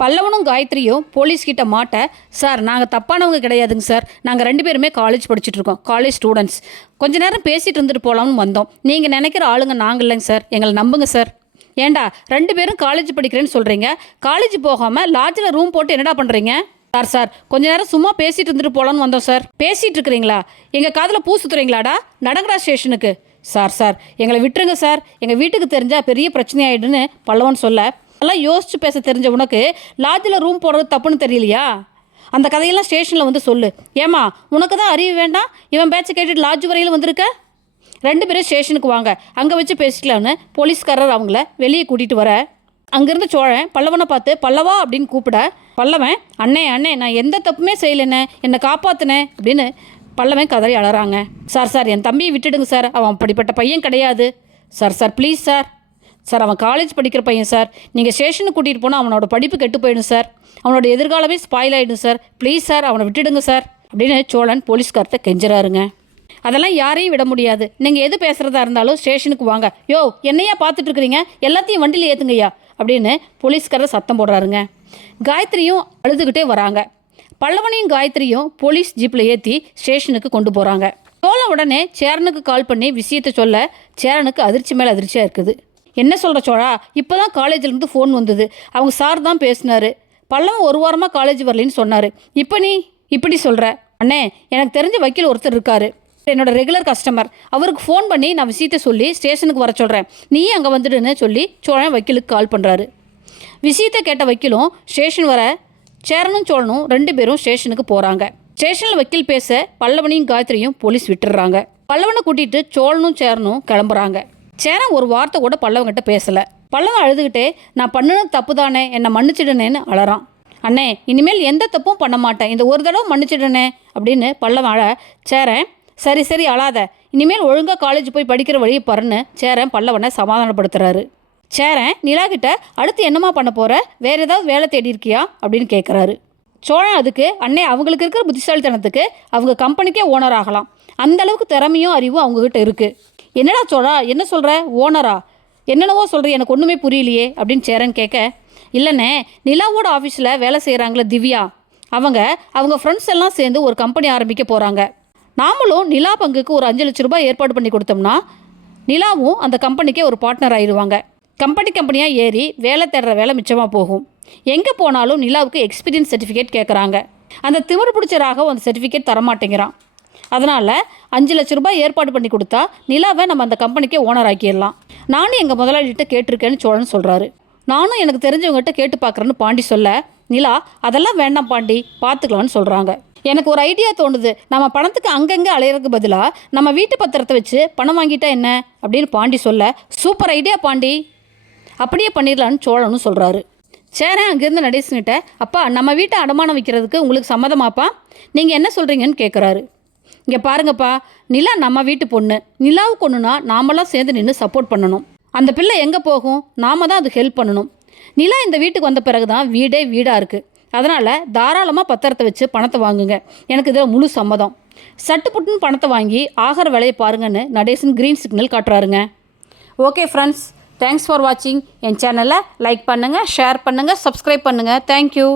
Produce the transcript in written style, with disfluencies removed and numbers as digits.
பல்லவனும் காயத்ரியும் போலீஸ்கிட்ட மாட்ட, சார் நாங்கள் தப்பானவங்க கிடையாதுங்க சார், நாங்கள் 2 பேருமே காலேஜ் படிச்சுட்டு இருக்கோம், காலேஜ் ஸ்டூடெண்ட்ஸ், கொஞ்ச நேரம் பேசிட்டு இருந்துட்டு போகலாம்னு வந்தோம், நீங்கள் நினைக்கிற ஆளுங்க நாங்கள் இல்லைங்க சார், எங்களை நம்புங்க சார். ஏண்டா 2 பேரும் காலேஜ் படிக்கிறேன்னு சொல்கிறீங்க, காலேஜ் போகாமல் லாட்ஜில் ரூம் போட்டு என்னடா பண்ணுறீங்க? சார் கொஞ்ச நேரம் சும்மா பேசிட்டு இருந்துட்டு போகலான்னு வந்தோம் சார். பேசிகிட்டு இருக்கிறீங்களா? எங்கள் காதில் பூ சுற்றுறீங்களாடா? நடங்கடா ஸ்டேஷனுக்கு. சார் எங்களை விட்டுருங்க சார், எங்கள் வீட்டுக்கு தெரிஞ்சால் பெரிய பிரச்சனை ஆகிடுன்னு பல்லவன் சொல்ல, எல்லாம் யோசிச்சு பேச தெரிஞ்ச உனக்கு லாட்ஜில் ரூம் போடுறது தப்புன்னு தெரியலையா? அந்த கதையெல்லாம் ஸ்டேஷனில் வந்து சொல்லு. ஏமா உனக்கு தான் அறிவு வேண்டாம், இவன் பேச்சை கேட்டுட்டு லாட்ஜ் வரையில் வந்திருக்க? 2 பேரும் ஸ்டேஷனுக்கு வாங்க, அங்கே வச்சு பேசிக்கலான்னு போலீஸ்காரர் அவங்கள வெளியே கூட்டிகிட்டு வர, அங்கேருந்து சோழன் பல்லவனை பார்த்து பல்லவா அப்படின்னு கூப்பிட, பல்லவன் அண்ணே நான் எந்த தப்புமே செய்யலைண்ணே, என்னை காப்பாற்றினேன் அப்படின்னு பல்லவன் கதறி அழறாங்க. சார் என் தம்பியை விட்டுடுங்க சார், அவன் அப்படிப்பட்ட பையன் கிடையாது. சார் ப்ளீஸ் சார் அவன் காலேஜ் படிக்கிற பையன் சார், நீங்கள் ஸ்டேஷனுக்கு கூட்டிகிட்டு போனால் அவனோட படிப்பு கெட்டு போயிடும் சார், அவனோட எதிர்காலமே ஸ்பாயில் ஆகிடும் சார், ப்ளீஸ் சார் அவனை விட்டுடுங்க சார் அப்படின்னு சோழன் போலீஸ்காரத்தை கெஞ்சுறாருங்க. அதெல்லாம் யாரையும் விட முடியாது, நீங்கள் எது பேசுகிறதா இருந்தாலும் ஸ்டேஷனுக்கு வாங்க. யோ என்னையா பார்த்துட்ருக்குறீங்க, எல்லாத்தையும் வண்டியில் ஏற்றுங்கய்யா அப்படின்னு போலீஸ்காரர் சத்தம் போடுறாருங்க. காயத்ரியும் அழுதுகிட்டே வராங்க. பல்லவனையும் காயத்ரியும் போலீஸ் ஜீப்பில் ஏற்றி ஸ்டேஷனுக்கு கொண்டு போகிறாங்க. சோழன் உடனே சேரனுக்கு கால் பண்ணி விஷயத்தை சொல்ல, சேரனுக்கு அதிர்ச்சி மேலே அதிர்ச்சியாக இருக்குது. என்ன சொல்கிற சோழா, இப்போ தான் காலேஜிலேருந்து ஃபோன் வந்தது, அவங்க சார் தான் பேசினார், பல்லவன் 1 வாரமாக காலேஜ் வரலின்னு சொன்னார், இப்போ நீ இப்படி சொல்கிற? அண்ணே எனக்கு தெரிஞ்ச வக்கீல் ஒருத்தர் இருக்கார், என்னோட ரெகுலர் கஸ்டமர், அவருக்கு ஃபோன் பண்ணி நான் விஷயத்தை சொல்லி ஸ்டேஷனுக்கு வர சொல்கிறேன், நீயே அங்கே வந்துடுன்னு சொல்லி சோழன் வக்கீலுக்கு கால் பண்ணுறாரு. விஷயத்தை கேட்ட வக்கீலும் ஸ்டேஷன் வர, சேரனும் சோழனும் 2 பேரும் ஸ்டேஷனுக்கு போகிறாங்க. ஸ்டேஷனில் வக்கீல் பேச பல்லவனையும் காயத்ரியும் போலீஸ் விட்டுடுறாங்க. பல்லவனை கூட்டிகிட்டு சோழனும் சேரனும் கிளம்புறாங்க. சேரன் ஒரு வார்த்தை கூட பல்லவங்கிட்ட பேசலை. பல்லவன் அழுதுகிட்டே நான் பண்ணினது தப்பு தானே, என்னை மன்னிச்சிடுனேன்னு அழறான். அண்ணே இனிமேல் எந்த தப்பும் பண்ண மாட்டேன், இந்த ஒரு தடவை மன்னிச்சிடுனே அப்படின்னு பல்லவன் அழ, சேரன் சரி அழாத, இனிமேல் ஒழுங்காக காலேஜ் போய் படிக்கிற வழியை பாருன்னு சேரன் பல்லவனை சமாதானப்படுத்துகிறாரு. சேரன் நிலா கிட்ட அடுத்து என்னமா பண்ண போகிற, வேறு ஏதாவது வேலை தேடி இருக்கியா அப்படின்னு கேட்குறாரு. சோழன் அதுக்கு, அண்ணே அவங்களுக்கு இருக்கிற புத்திசாலித்தனத்துக்கு அவங்க கம்பெனிக்கே ஓனர் ஆகலாம், அந்தளவுக்கு திறமையும் அறிவும் அவங்கக்கிட்ட இருக்குது. என்னடா சோழா என்ன சொல்கிற, ஓனரா? என்னென்னவோ சொல்கிற, எனக்கு ஒன்றுமே புரியலையே அப்படின்னு சேரன் கேட்க, இல்லைண்ணே நிலாவோட ஆஃபீஸில் வேலை செய்கிறாங்களே திவ்யா, அவங்க ஃப்ரெண்ட்ஸ் எல்லாம் சேர்ந்து ஒரு கம்பெனி ஆரம்பிக்க போகிறாங்க, நாமளும் நிலா பங்குக்கு ஒரு 5 லட்ச ரூபாய் ஏற்பாடு பண்ணி கொடுத்தோம்னா நிலாவும் அந்த கம்பெனிக்கே ஒரு பார்ட்னர் ஆயிடுவாங்க, கம்பெனியாக ஏறி வேலை தேடுற வேலை மிச்சமாக போகும், எங்கே போனாலும் நிலாவுக்கு எக்ஸ்பீரியன்ஸ் சர்டிஃபிகேட் கேட்குறாங்க, அந்த திமிரு பிடிச்ச ராகவும் அந்த சர்டிஃபிகேட் தரமாட்டேங்கிறான், அதனால் 5 லட்ச ரூபாய் ஏற்பாடு பண்ணி கொடுத்தா நிலாவை நம்ம அந்த கம்பெனிக்கே ஓனர் ஆக்கிடலாம், நானும் எங்கள் முதலாளிகிட்ட கேட்டிருக்கேன்னு சோழன் சொல்கிறாரு. நானும் எனக்கு தெரிஞ்சவங்ககிட்ட கேட்டு பார்க்குறேன்னு பாண்டி சொல்ல, நிலா அதெல்லாம் வேண்டாம் பாண்டி பார்த்துக்கலான்னு சொல்கிறாங்க. எனக்கு ஒரு ஐடியா தோணுது, நம்ம பணத்துக்கு அங்கங்கே அலையிறதுக்கு பதிலாக நம்ம வீட்டு பத்திரத்தை வச்சு பணம் வாங்கிட்டா என்ன அப்படின்னு பாண்டி சொல்ல, சூப்பர் ஐடியா பாண்டி, அப்படியே பண்ணிடலான்னு சோழனும் சொல்கிறாரு. சேரன் அங்கேருந்து நடேசன்கிட்ட, அப்பா நம்ம வீட்டை அடமானம் வைக்கிறதுக்கு உங்களுக்கு சம்மதமாப்பா, நீங்கள் என்ன சொல்கிறீங்கன்னு கேட்குறாரு. இங்கே பாருங்கப்பா, நிலா நம்ம வீட்டு பொண்ணு, நிலாவுக்கு ஒன்றுனா நாமெல்லாம் சேர்ந்து நின்று சப்போர்ட் பண்ணணும், அந்த பிள்ளை எங்கே போகும், நாம் தான் அது ஹெல்ப் பண்ணணும், நிலா இந்த வீட்டுக்கு வந்த பிறகு தான் வீடாக இருக்குது, அதனால் தாராளமாக பத்திரத்தை வச்சு பணத்தை வாங்குங்க, எனக்கு இதில் முழு சம்மதம், சட்டு புட்டுன்னு பணத்தை வாங்கி ஆகிற வேலையை பாருங்கன்னு நடேசன் க்ரீன் சிக்னல் காட்டுறாருங்க. ஓகே ஃப்ரெண்ட்ஸ், தேங்க்ஸ் ஃபார் வாட்சிங். என் சேனலை லைக் பண்ணுங்கள், ஷேர் பண்ணுங்கள், சப்ஸ்கிரைப் பண்ணுங்கள். தேங்க்யூ.